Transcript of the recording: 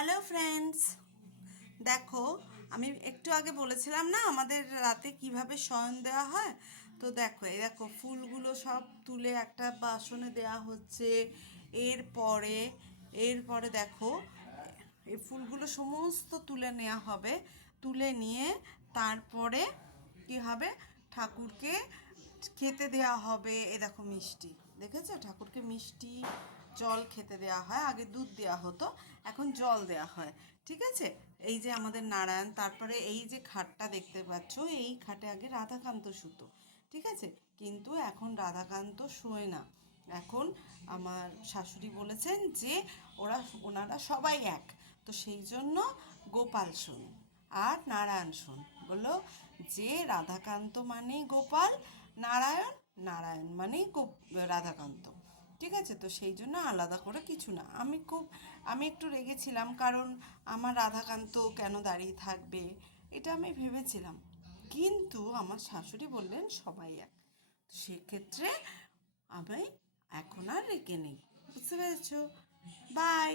Hello friends, দেখো আমি একটু আগে বলেছিলাম না আমাদের রাতে কিভাবে শয়ন দেওয়া হয়। তো দেখো এই দেখো ফুলগুলো সব তুলে একটা বাসনে দেওয়া হচ্ছে। এরপরে এরপরে দেখো এই ফুলগুলো সমস্ত তুলে নেওয়া হবে। তুলে নিয়ে তারপরে কি হবে, ঠাকুরকে খেতে দেওয়া হবে। এ দেখো মিষ্টি, দেখেছো ঠাকুরকে মিষ্টি জল খেতে দেওয়া হয়। আগে দুধ দেওয়া হতো, এখন জল দেওয়া হয়। ঠিক আছে, এই যে আমাদের নারায়ণ, তারপরে এই যে খাটটা দেখতে পাচ্ছ, এই খাটে আগে রাধাকান্ত শুতো। ঠিক আছে, কিন্তু এখন রাধাকান্ত শোয় না। এখন আমার শাশুড়ি বলেছেন যে ওনারা সবাই এক, তো সেই জন্য গোপাল শোন আর নারায়ণ শোন। বললো যে রাধাকান্ত মানেই গোপাল, নারায়ণ নারায়ণ মানেই রাধাকান্ত। ঠিক আছে, তো সেই জন্য আলাদা করে কিছু না। আমি একটু রেগেছিলাম, কারণ আমার রাধাকান্ত কেন দাঁড়িয়ে থাকবে, এটা আমি ভেবেছিলাম। কিন্তু আমার শাশুড়ি বললেন সবাই এক, তো সেক্ষেত্রে আমি এখন আর রেগে নেই। বুঝতে পেরেছ? বাই।